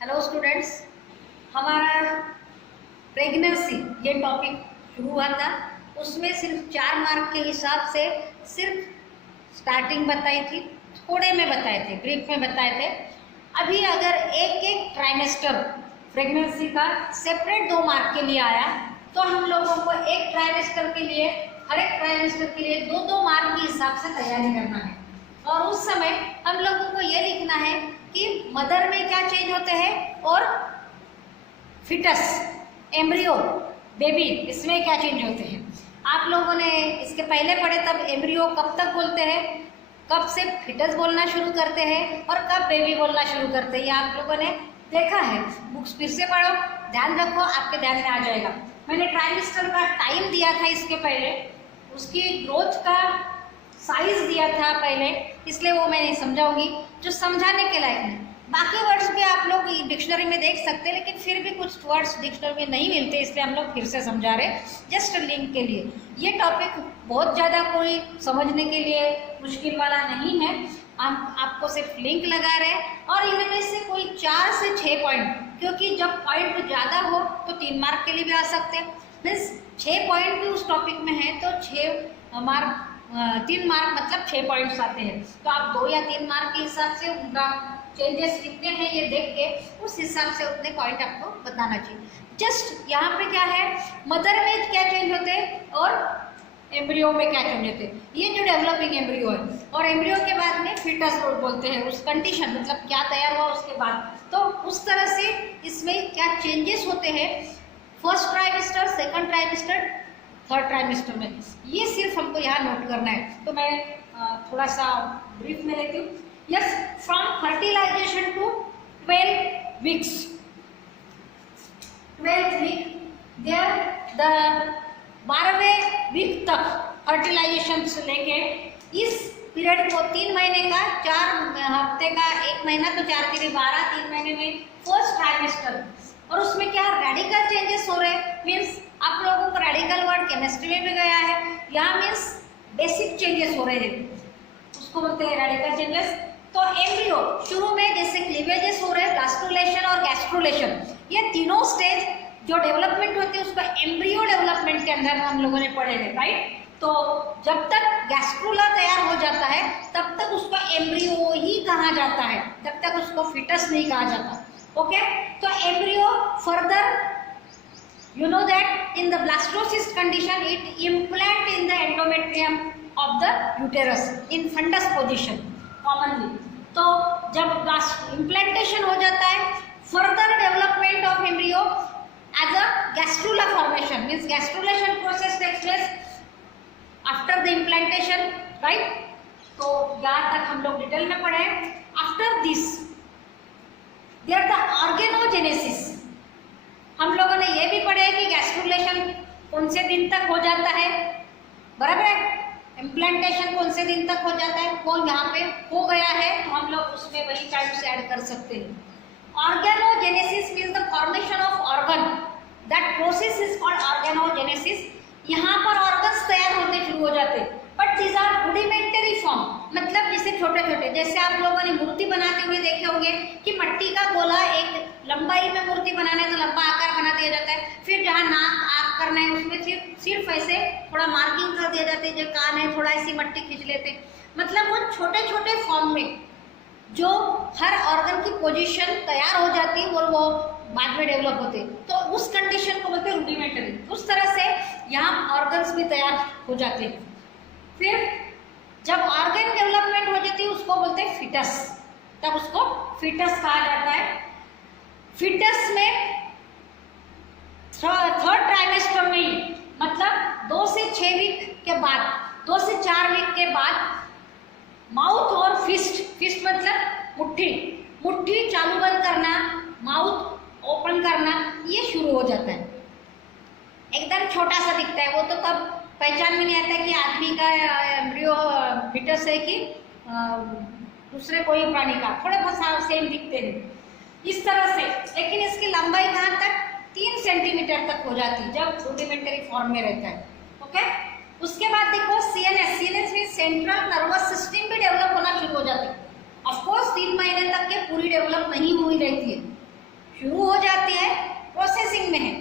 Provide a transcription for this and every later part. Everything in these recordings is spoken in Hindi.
हेलो स्टूडेंट्स, हमारा प्रेगनेंसी ये टॉपिक शुरू हुआ था। उसमें सिर्फ 4 मार्क के हिसाब से सिर्फ स्टार्टिंग बताई थी, थोड़े में बताए थे, ब्रीफ में बताए थे। अभी अगर एक एक ट्राइमेस्टर प्रेगनेंसी का सेपरेट 2 मार्क के लिए आया तो हम लोगों को एक ट्राइमेस्टर के लिए, हर एक ट्राइमेस्टर के लिए 2-2 मार्क के हिसाब से तैयारी करना है। और उस समय हम लोगों को ये लिखना है कि मदर में क्या चेंज होते हैं और फिटस, एम्ब्रियो, बेबी, इसमें क्या चेंज होते हैं। आप लोगों ने इसके पहले पढ़े, तब एम्ब्रियो कब तक बोलते हैं, कब से फिटस बोलना शुरू करते हैं और कब बेबी बोलना शुरू करते हैं, ये आप लोगों ने देखा है। बुक्स फिर से पढ़ो, ध्यान रखो, आपके ध्यान में आ जाएगा। मैंने ट्राइमेस्टर का टाइम दिया था इसके पहले, उसकी ग्रोथ का साइज दिया था पहले, इसलिए वो मैं नहीं समझाऊंगी, जो समझाने के लायक नहीं। बाकी वर्ड्स भी आप लोग डिक्शनरी में देख सकते हैं, लेकिन फिर भी कुछ वर्ड्स डिक्शनरी में नहीं मिलते, इसलिए हम लोग फिर से समझा रहे, जस्ट लिंक के लिए। ये टॉपिक बहुत ज़्यादा कोई समझने के लिए मुश्किल वाला नहीं है, हम आपको सिर्फ लिंक लगा रहे हैं। और इनमें से कोई 4 से 6 पॉइंट, क्योंकि जब पॉइंट ज़्यादा हो तो 3 मार्क के लिए भी आ सकते हैं, मीन्स 6 पॉइंट भी उस टॉपिक में है तो 6 मार्क, 3 मार्क मतलब 6 पॉइंट्स आते हैं। तो आप 2 या 3 मार्क के हिसाब से उनका चेंजेस कितने हैं ये देख के उस हिसाब से उतने पॉइंट आपको बताना चाहिए। जस्ट यहाँ पे क्या है, मदर में क्या चेंज होते हैं और एम्ब्रियो में क्या चेंज होते हैं, ये जो डेवलपिंग एम्ब्रियो है। और एम्ब्रियो के बाद में फिटस बोलते हैं, उस कंडीशन मतलब क्या तैयार हुआ उसके बाद। तो उस तरह से इसमें क्या चेंजेस होते हैं first trimester, second trimester, third trimester में, ये सिर्फ हमको यहाँ नोट करना है। तो मैं थोड़ा सा ब्रीफ में लेती हूँ। Yes, from fertilisation to 12 weeks, 12th week there the 12वें वीक तक फर्टिलाइजेशन से लेके इस पीरियड को 3 महीने का, 4 हफ्ते का, 1 महीना तो 4 3 12, 3 महीने में फर्स्ट ट्राइमेस्टर। और उसमें क्या रेडिकल चेंजेस हो रहे हैं, मीन्स आप लोगों को रेडिकल वर्ड केमिस्ट्री में भी गया है, यहाँ मीन्स बेसिक चेंजेस हो रहे हैं, उसको बोलते हैं रेडिकल चेंजेस। तो एम्ब्रियो शुरू में जैसे क्लीवेजेस हो रहे हैं, ब्लास्टुलेशन और गैस्ट्रुलेशन, ये तीनों स्टेज जो डेवलपमेंट होती है उसको एम्ब्रियो डेवलपमेंट के अंदर हम लोगों ने पढ़े हैं, राइट। तो जब तक गैस्ट्रुला तैयार हो जाता है तब तक उसको एम्ब्रियो ही कहा जाता है, जब तक उसको फिटस नहीं कहा जाता। ओके, तो embryo further, you know that in the blastocyst condition it implant in the endometrium of the uterus in fundus position commonly। तो जब implantation हो जाता है, further development of embryo as a gastrula formation, means gastrulation process takes place after the implantation, right। तो यहाँ तक हम लोग डिटेल में पढ़े। after this there the organogenesis, हम लोगों ने ये भी पढ़ा है कि गैस्ट्रुलेशन कौन से दिन तक हो जाता है, बराबर है, इम्प्लांटेशन कौन से दिन तक हो जाता है, वो यहाँ पे हो गया है तो हम लोग उसमें वही टाइम से ऐड कर सकते हैं। Organogenesis means the formation of organ, that process is called organogenesis. यहाँ पर ऑर्गन्स तैयार होते शुरू हो जाते, but these are rudimentary form, मतलब जैसे छोटे छोटे, जैसे आप लोगों ने मूर्ति बनाते हुए देखे होंगे कि मट्टी का गोला, एक लंबाई में मूर्ति बनाने तो लंबा आकार बना दिया जाता है, फिर जहाँ नाक आँख करना है उसमें सिर्फ ऐसे थोड़ा मार्किंग कर दिया जाता है, जो कान है थोड़ा ऐसी मट्टी खींच लेते, मतलब वो छोटे छोटे फॉर्म में जो हर ऑर्गन की पोजीशन तैयार हो जाती है और वो बाद में डेवलप होते, तो उस कंडीशन को बोलते हैं रुडिमेंटरी। उस तरह से यहाँ ऑर्गन्स भी तैयार हो जाते हैं। फिर जब ऑर्गन डेवलपमेंट हो जाती है उसको बोलते हैं फिटस, तब उसको फिटस कहा जाता है। फिटस में थर्ड ट्राइमेस्टर में, मतलब 2 से 6 वीक के बाद, 2 से 4 वीक के बाद माउथ और फिस्ट, फिस्ट मतलब मुट्ठी, मुट्ठी चालू बंद करना, माउथ ओपन करना, ये शुरू हो जाता है। एकदम छोटा सा दिखता है वो, तो तब पहचान में नहीं आता कि आदमी का एम्ब्रियो फिटस है कि दूसरे कोई प्राणी का, थोड़े बहुत सेम दिखते हैं इस तरह से। लेकिन इसकी लंबाई कहाँ तक, 3 सेंटीमीटर तक हो जाती है जब रुडिमेंटरी फॉर्म में रहता है। ओके, उसके बाद देखो सीएनएस, सीएनएस में सेंट्रल नर्वस सिस्टम भी डेवलप होना शुरू हो जाती है। ऑफकोर्स 3 महीने तक के पूरी डेवलप नहीं हुई रहती है, शुरू हो जाती है, प्रोसेसिंग में है,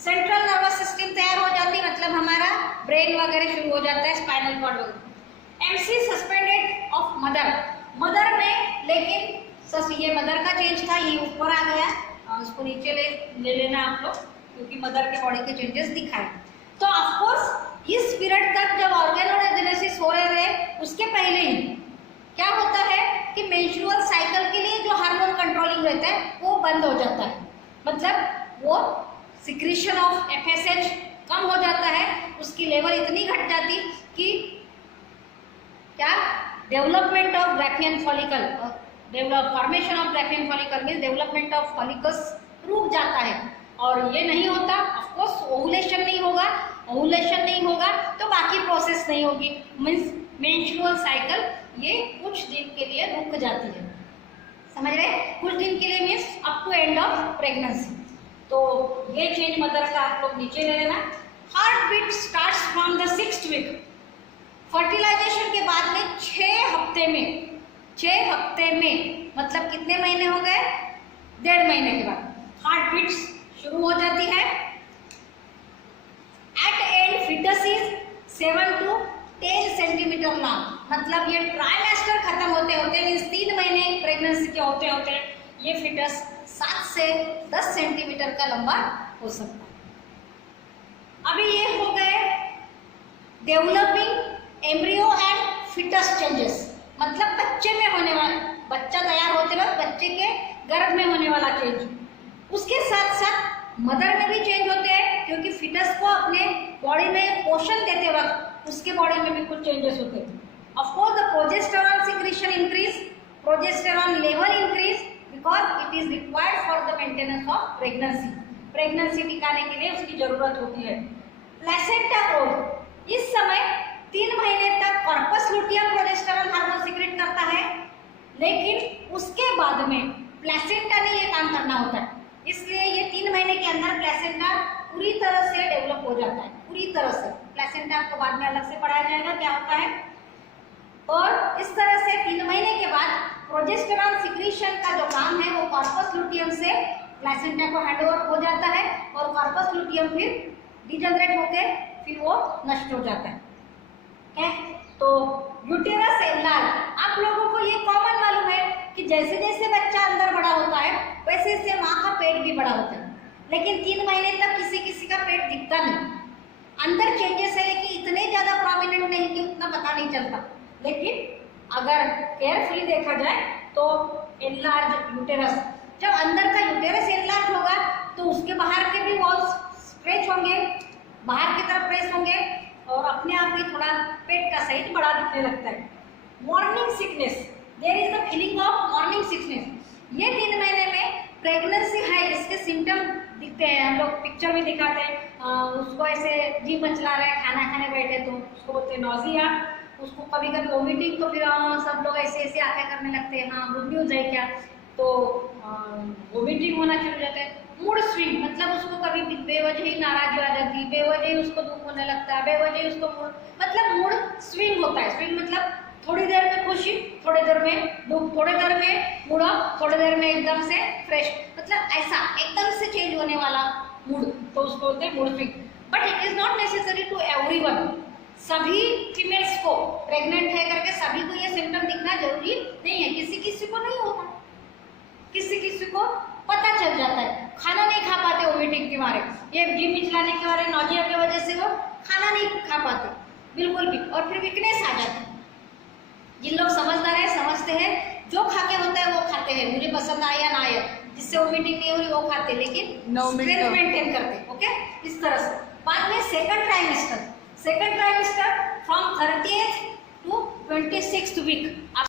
सेंट्रल नर्वस सिस्टम तैयार हो जाती है, मतलब हमारा ब्रेन वगैरह शुरू हो जाता है, स्पाइनल कॉर्ड वगैरह। MC suspended of mother, mother में लेकिन ये मदर का चेंज था, ये ऊपर आ गया, उसको नीचे ले लेना आप लोग, क्योंकि मदर के बॉडी के चेंजेस दिखाए। तो ऑफकोर्स इस पीरियड तक जब ऑर्गेनोजेनेसिस हो रहे थे, उसके पहले ही क्या होता है कि मेंस्ट्रुअल साइकिल के लिए जो हार्मोन कंट्रोलिंग रहता है वो बंद हो जाता है, मतलब वो सिक्रीशन ऑफ एफएसएच कम हो जाता है, उसकी लेवल इतनी घट जाती कि क्या development of Graafian follicle, formation of Graafian follicle means development of follicles रुक जाता है। और ये नहीं होता, ऑफकोर्स ओवुलेशन नहीं होगा, ओवुलेशन नहीं होगा तो बाकी प्रोसेस नहीं होगी, मीन्स मेंस्ट्रुअल साइकिल ये कुछ दिन के लिए रुक जाती है, समझ रहे, कुछ दिन के लिए means up to end of pregnancy. तो ये चेंज मदर का आप लोग नीचे ले लेना। Heart beat starts from the 6th week, fertilization के बाद में 6 हफ्ते में, 6 हफ्ते में मतलब कितने महीने हो गए, 1.5 महीने के बाद हार्ट बीट्स शुरू हो जाती है। At end fetus is 7 to 10 centimetre long, मतलब ये ट्राइमेस्टर खत्म होते होते मीन्स 3 महीने प्रेगनेंसी के होते होते ये फिटस 7 से 10 सेंटीमीटर का लंबा हो सकता है। अभी ये हो गए developing embryo and fetus changes, मतलब बच्चे में होने वाला, बच्चा तैयार होते वक्त बच्चे के गर्भ में होने वाला चेंज, उसके साथ साथ मदर में भी चेंज होते हैं, क्योंकि फिटस को अपने बॉडी में पोषण देते वक्त उसके बॉडी में भी कुछ चेंजेस होते हैं। Of course the progesterone secretion increase, progesterone level increase because it is required for the maintenance of pregnancy, pregnancy टिकाने के लिए उसकी जरूरत होती है। प्लेसेंटा ग्रोथ, इस समय 3 महीने तक corpus luteum progesterone hormone secrete करता है, लेकिन उसके बाद में प्लेसेंटा ने ये काम करना होता है, इसलिए ये 3 महीने के अंदर प्लेसेंटा पूरी तरह से डेवलप हो जाता है, पूरी तरह से। प्लेसेंटा आपको बाद में अलग से पढ़ाया जाएगा क्या होता है। और इस तरह से 3 महीने के बाद प्रोजेस्टेरॉन सिक्रीशन का जो काम है वो कॉर्पस लुटियम से प्लेसेंटा को हैंडओवर हो जाता है, और कॉर्पस लुटियम फिर डिजनरेट होकर फिर वो नष्ट हो जाता है। तो यूटेरस एनलार्ज, आप लोगों को ये कॉमन मालूम है कि जैसे जैसे बच्चा अंदर बड़ा होता है वैसे वैसे माँ का पेट भी बड़ा होता है, लेकिन 3 महीने तक किसी किसी का पेट दिखता नहीं, अंदर चेंजेस है कि इतने ज्यादा प्रोमिनेंट नहीं कि उतना पता नहीं चलता, लेकिन अगर केयरफुली देखा जाए तो एनलार्ज यूटेरस, जब अंदर का यूटेरस एनलार्ज होगा तो उसके बाहर के भी वॉल्स स्ट्रेच होंगे, बाहर की तरफ प्रेस होंगे और अपने आप ही थोड़ा पेट का साइज बड़ा दिखने लगता है। Morning sickness, there is the feeling of morning sickness, ये 3 महीने में प्रेगनेंसी है इसके सिम्टम दिखते हैं, हम लोग पिक्चर में दिखाते हैं, उसको ऐसे जी मचला रहे हैं, खाना खाने बैठे तो उसको बोलते हैं नॉजिया, उसको कभी कभी वोमिटिंग, तो फिर सब लोग ऐसे ऐसे आंखें करने लगते हैं, हाँ गुड न्यूज है क्या, तो वोमिटिंग होना शुरू हो जाता है। मूड स्विंग, मतलब उसको कभी बेवजह ही नाराजगी आ जाती है, बेवजह ही उसको दुख होने लगता है, बेवजह ही उसको मतलब मूड स्विंग होता है। स्विंग मतलब थोड़ी देर में खुशी, थोड़ी देर में दुख, थोड़ी देर में मूड ऑफ, थोड़ी देर में एकदम से फ्रेश, मतलब ऐसा एकदम से चेंज होने वाला मूड, तो उसको बोलते हैं mood swing. But it is not necessary to everyone, सभी फीमेल्स को प्रेग्नेंट है करके सभी को ये सिम्टम दिखना जरूरी नहीं है, किसी किसी को नहीं होता, किसी किसी को पता चल जाता है, खाना नहीं खा पाते वोमिटिंग के मारे, ये जी मिचलाने के मारे, नौजिया की वजह से वो खाना नहीं खा पाते बिल्कुल भी, और फिर वीकनेस आ जाती है। जिन लोग समझदार है समझते हैं जो खा के होता है वो खाते हैं, मुझे पसंद आया या ना आया, जिससे वोमिटिंग नहीं हो रही वो खाते, लेकिन स्ट्रेंथ मेंटेन करते, ओके, इस तरह से। बाद में second trimester from 30th to 26th week,